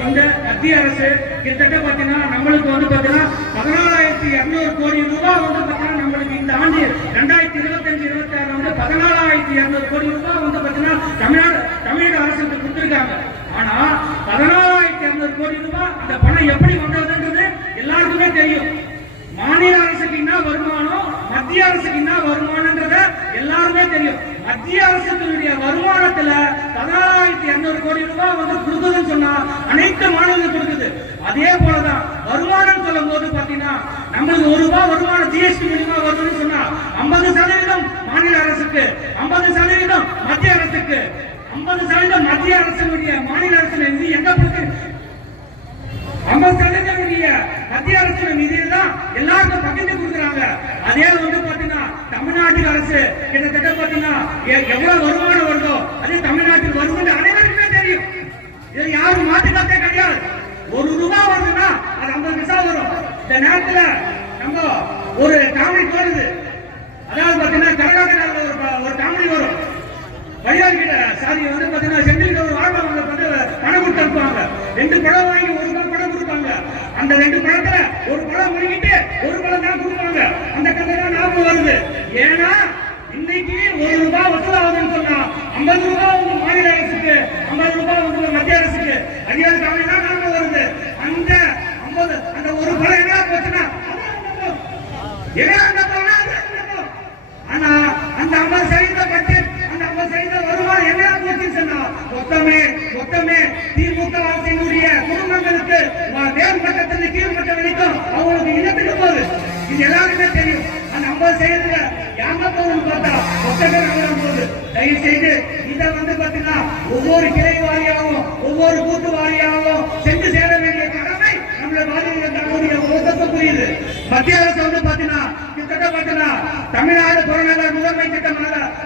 இந்த மத்திய அரசு கிட்டத்தட்ட பாத்தீங்கன்னா நம்மளுக்கு பாத்தீங்கன்னா 14,200 கோடி ரூபாய் பாத்தீங்கன்னா நம்மளுக்கு இந்த ஆண்டு 2025-26 14,200 கோடி ரூபாய் பாத்தீங்கன்னா தமிழக அரசுக்கு கொடுத்திருக்காங்க. ஆனா 14,200 கோடி ரூபாய் அந்த பணம் எப்படி வந்ததுன்றது எல்லாருக்குமே தெரியும். மாநில அரசுக்கு என்ன வருமானம், மத்திய அரசுக்கு என்ன வருமானம்ன்றத எல்லாருமே தெரியும். மத்திய அரசுடைய வருமானத்துல 14,200 கோடி ரூபாய் கொடுக்குதுன்னு சொன்னா அனைத்து மாநிலங்களும் கொடுக்குது. அதே போலதான் வருமானம் சொல்லும் போது பாத்தீங்கன்னா நம்மளுக்கு ₹1 வருமானம் ஜிஎஸ்டி மூலமா வருதுன்னு சொன்னா 50% மாநில அரசுக்கு, 50% மத்திய அரசுக்கு, 50% மத்திய அரசுடைய மாநில அரசு நிதி எங்க போகுது? 50% மத்திய அரசு நிதியெல்லாம் எல்லாருக்கும் பகிர்ந்து கொடுக்குறாங்க. அதே பாத்தீங்கன்னா தமிழ்நாட்டு அரசு கிட்டத்தட்ட பாத்தீங்கன்னா எவ்வளவு வருமானம் வருதோ அதே தமிழ்நாட்டில் வருவது அனைவருக்குமே தெரியும். இது யாரும் மாட்டுக்காத்தே கிடையாது. ₹1 வருதுன்னா அது 50 பைசா வரும். இந்த நேரத்துல நம்ம ஒரு காமெடி போடுது. அதாவது பாத்தீங்கன்னா கரகாட்டக்காரர் ஒரு காமெடி வரும். வழியார் கிட்ட சாதி பாத்தீங்கன்னா செந்தில் ஒரு வாழ்க்கை பணம் கொடுத்து அனுப்புவாங்க. 2 பழம் வாங்கி ₹1 பணம் கொடுப்பாங்க. அந்த 2 பழத்துல ஒரு பழம் வாங்கிட்டு ஒரு பழம் தான் கொடுப்பாங்க. அந்த கதை தான் ஞாபகம் வருது. ஏன்னா இன்னைக்கு ₹1 வசூலாகுதுன்னு சொன்னா ₹50 மாநில அரசுக்கு, ₹50 மத்திய அரசுக்கு. அதிகார காமெடி தான் ஞாபகம் வருது. அந்த 50 அந்த ஒரு பழம் என்ன போச்சுன்னா ஆனா அந்த 50% பட்ஜெட், அந்த 50% வருமானம் என்ன போச்சுன்னு சொன்னா மொத்தமே திமுக அரசினுடைய குடும்பங்களுக்கு மேல்மட்டத்திலிருந்து கீழ்மட்டம் வரைக்கும் அவங்களுக்கு இழந்துட்டு போகுது. இது எல்லாருமே தெரியும். அந்த 50% ஏமாத்தவங்க பார்த்தா மொத்தமே நகரம் போகுது. தயவு செய்து இதை பாத்தீங்கன்னா ஒவ்வொரு கிளை வாரியாகவும் ஒவ்வொரு கூட்டு வாரியாகவும் சென்று சேர வேண்டிய கடமை நம்மள பாதிக்க புரியுது. மத்திய அரசு பாத்தீங்கன்னா கிட்டத்தட்ட பாத்தீங்கன்னா தமிழ்நாடு புறநகர் முதன்மை திட்டமாக